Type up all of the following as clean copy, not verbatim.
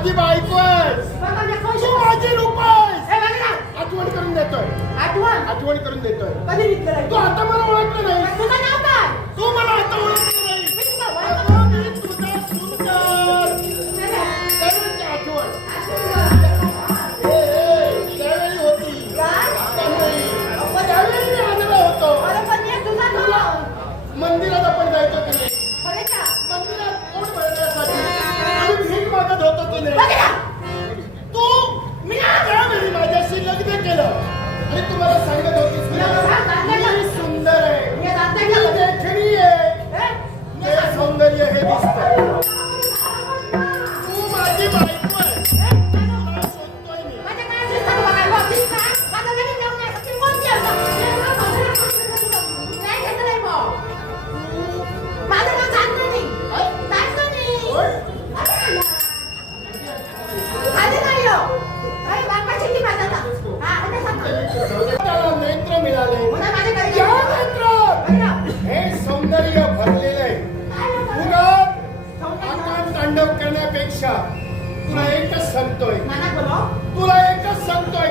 माझी बायको आहेस. तू माझी रूप आहेस. आठवण करून देतोय. आठवण करून देतोय. तू आता मला ओळखलं नाही. तू मला आता ओळखलं नाही. अगं, मी तुझा सुंदर त्यावेळची आठवण. त्यावेळी होती. त्यावेळी मी आलेलो होतो. मंदिरात आपण जायचो की नाही. मंदिरात पोट भरण्यासाठी आम्ही भीक मागत होतो की नाही. तू मी त्यावेळी माझ्याशी लग्न केलं आणि तुम्हाला सांगत होतीस मी सुंदर आहे, मी देखणी आहे, हे सौंदर्य हे दिसतंय. तू माझी बायको आहे. तुला शोधतोय मी. त्याला नेत्र मिळाले. या नेत्रात हे सौंदर्य भरलेलं आहे. उगाच आकाश तांडव करण्यापेक्षा तुला एकच सांगतोय,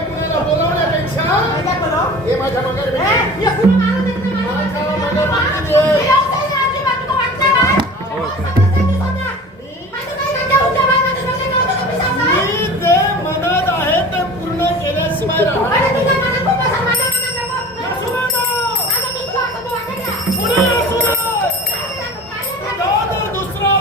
कुणाला बोलावण्यापेक्षा हे माझ्या मगर मी जे मनात आहे ते पूर्ण केल्याशिवाय राहणार नाही. दुसरा